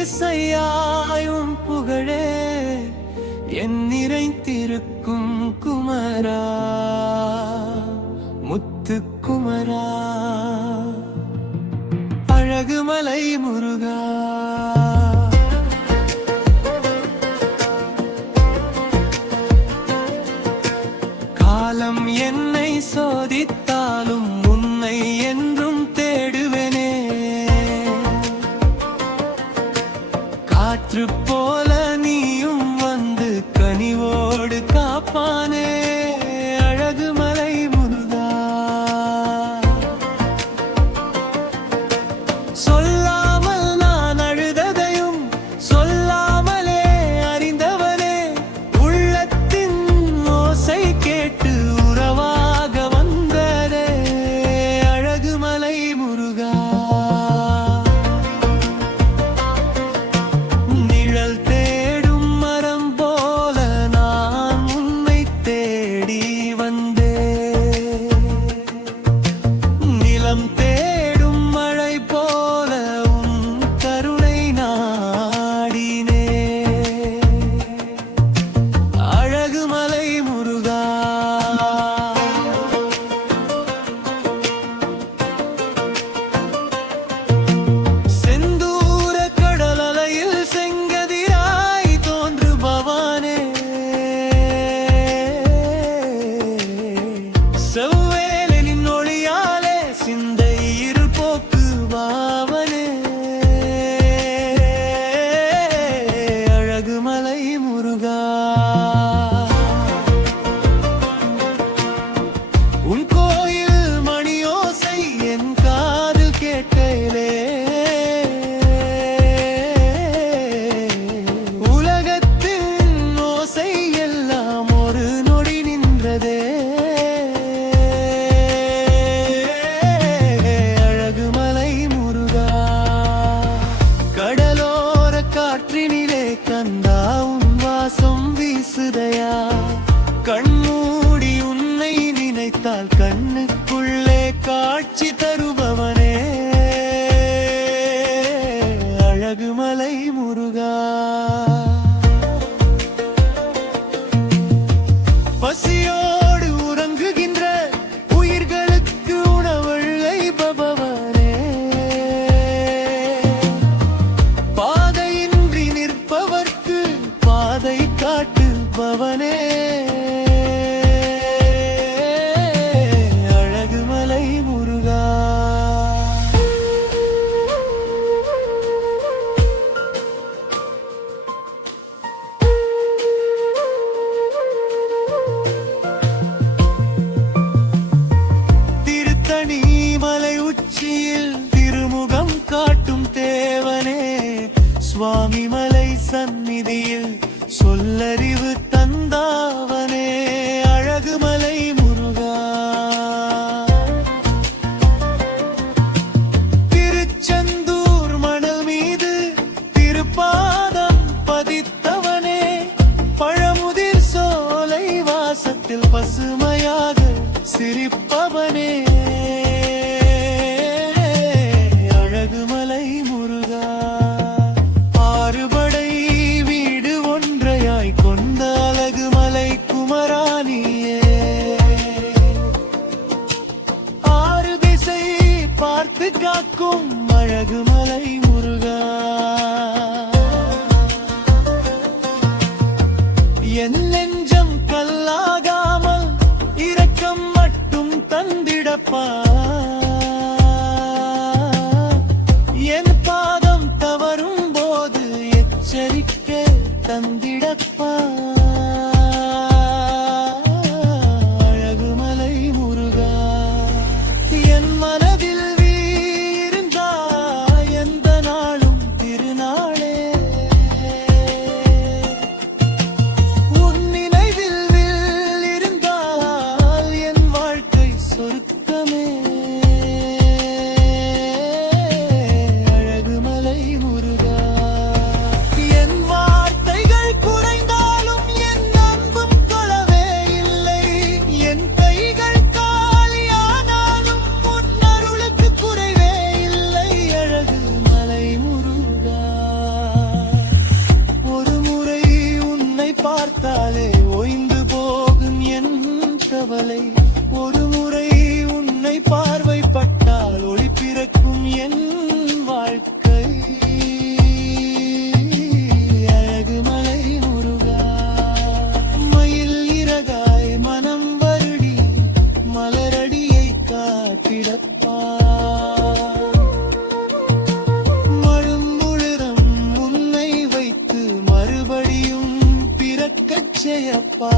இன்னிசையாயும் புகழே என் நிறைந்திருக்கும் குமரா முத்துக்குமரா அழகுமலை முருகா காலம் என்னை சோதித்தாலும் உன்னை என்றும் தேடுவேனே காற்று போல நீயும் வந்து கனிவோடு காப்பானே அழகுமலை முருகா சொல்லாமல் நான் அழுததையும் சொல்லாமலே அறிந்தவனே உள்ளத்தின் ஓசை கேட்டு உறவாக வந்ததே அழகுமலை முருகா நிழல் தேடும் மரம் போல நான் உன்னை தேடி வந்தேன் நிலம் தேடும் மழை போல உன் கருணை நாடினே அழகுமலை முருகா செந்தூர கடல் அலையில் செங்கதிராய் தோன்றுபவனே செவ்வேலின் ஒளியாலே சிந்தை இருள் போக்குபவனே அழகுமலை முருகா உன் கோயில் மணியோசை என் காதில் கேட்டேனே உலகத்தின் ஓசை எல்லாம் ஒரு நொடி நின்றதே அழகுமலை முருகா கடலோர காற்றினிலே கண்டா உன் வாசம் வீசுதையா கண்மூடி உன்னை நினைத்தால் கண்ணுக்குள்ளே காட்சி தருபவனே அழகுமலை முருகா பசியோடு உறங்குகின்ற உயிர்களுக்கு உணவளிப்பவனே பாதையின்றி நிற்பவர்க்கு பாதை காட்டுபவனே அழகுமலை முருகா திருத்தணி மலை உச்சியில் திருமுகம் காட்டும் தேவனே சுவாமி மலை சந்நிதியில் சொல்லறிவு தந்தாவனே அழகுமலை முருகா திருச்செந்தூர் மணல் மீது திருப்பாதம் பதித்தவனே பழமுதிர் சோலை வாசத்தில் பசுமையாக சிரிப்பவனே அழகுமலை முருகா ஆறுபடை வீடு ஒன்றையாய் கொண்ட அழகுமலை குமரானியே ஆறு திசை பார்த்து காக்கும் அழகுமலை முருகா என் நெஞ்சம் கல்லாகாமல் இரக்கம் மட்டும் தந்திடப்பா என் பாதம் தவறும் போது எச்சரிக்கை தந்திடப்பா அழகுமலை முருகா என் மனதில் வீர்ந்தா எந்த நாளும் திருநாளே உன் நினைவில் இருந்தால் என் வாழ்க்கை சொர்க்கமே காத்திடப்பா மழுங்குளிரம் உன்னை வைத்து மறுபடியும் பிறக்கச் செய்யப்பா